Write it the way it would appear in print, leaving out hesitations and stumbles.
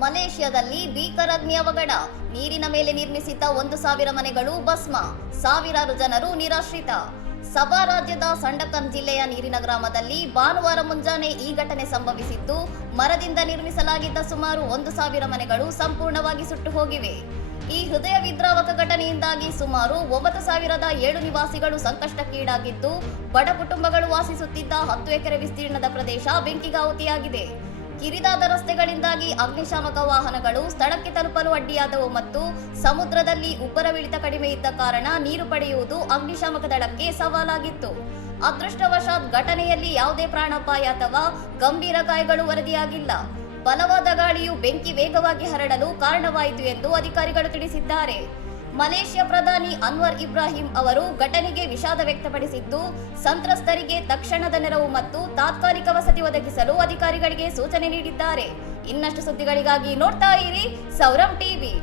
ಮಲೇಷ್ಯಾದಲ್ಲಿ ಭೀಕರ ಅಗ್ನಿ ಅವಘಡ. ನೀರಿನ ಮೇಲೆ ನಿರ್ಮಿಸಿದ್ದ 1,000 ಮನೆಗಳು ಭಸ್ಮ, ಸಾವಿರಾರು ಜನರು ನಿರಾಶ್ರಿತ. ಸಬಾ ರಾಜ್ಯದ ಸಂಡಕನ್ ಜಿಲ್ಲೆಯ ನೀರಿನ ಗ್ರಾಮದಲ್ಲಿ ಭಾನುವಾರ ಮುಂಜಾನೆ ಈ ಘಟನೆ ಸಂಭವಿಸಿದ್ದು, ಮರದಿಂದ ನಿರ್ಮಿಸಲಾಗಿದ್ದ ಸುಮಾರು 1,000 ಮನೆಗಳು ಸಂಪೂರ್ಣವಾಗಿ ಸುಟ್ಟು ಹೋಗಿವೆ. ಈ ಹೃದಯ ವಿದ್ರಾವಕ ಘಟನೆಯಿಂದಾಗಿ ಸುಮಾರು 9,007 ನಿವಾಸಿಗಳು ಸಂಕಷ್ಟಕ್ಕೀಡಾಗಿದ್ದು, ಬಡ ಕುಟುಂಬಗಳು ವಾಸಿಸುತ್ತಿದ್ದ 10 ಎಕರೆ ವಿಸ್ತೀರ್ಣದ ಪ್ರದೇಶ ಬೆಂಕಿಗಾಹುತಿಯಾಗಿದೆ. ಕಿರಿದಾದ ರಸ್ತೆಗಳಿಂದಾಗಿ ಅಗ್ನಿಶಾಮಕ ವಾಹನಗಳು ಸ್ಥಳಕ್ಕೆ ತಲುಪಲು ಅಡ್ಡಿಯಾದವು ಮತ್ತು ಸಮುದ್ರದಲ್ಲಿ ಉಬ್ಬರವಿಳಿತ ಕಡಿಮೆ ಇದ್ದ ಕಾರಣ ನೀರು ಪಡೆಯುವುದು ಅಗ್ನಿಶಾಮಕ ದಳಕ್ಕೆ ಸವಾಲಾಗಿತ್ತು. ಅದೃಷ್ಟವಶಾತ್ ಘಟನೆಯಲ್ಲಿ ಯಾವುದೇ ಪ್ರಾಣಾಪಾಯ ಅಥವಾ ಗಂಭೀರ ಗಾಯಗಳು ವರದಿಯಾಗಿಲ್ಲ. ಬಲವಾದ ಗಾಳಿಯು ಬೆಂಕಿ ವೇಗವಾಗಿ ಹರಡಲು ಕಾರಣವಾಯಿತು ಎಂದು ಅಧಿಕಾರಿಗಳು ತಿಳಿಸಿದ್ದಾರೆ. ಮಲೇಷ್ಯಾ ಪ್ರಧಾನಿ ಅನ್ವರ್ ಇಬ್ರಾಹಿಂ ಅವರು ಘಟನೆಗೆ ವಿಷಾದ ವ್ಯಕ್ತಪಡಿಸಿದ್ದು, ಸಂತ್ರಸ್ತರಿಗೆ ತಕ್ಷಣದ ನೆರವು ಮತ್ತು ತಾತ್ಕಾಲಿಕ ವಸತಿ ಒದಗಿಸಲು ಅಧಿಕಾರಿಗಳಿಗೆ ಸೂಚನೆ ನೀಡಿದ್ದಾರೆ. ಇನ್ನಷ್ಟು ಸುದ್ದಿಗಳಿಗಾಗಿ ನೋಡ್ತಾ ಇರಿ ಸೌರಂ ಟಿವಿ.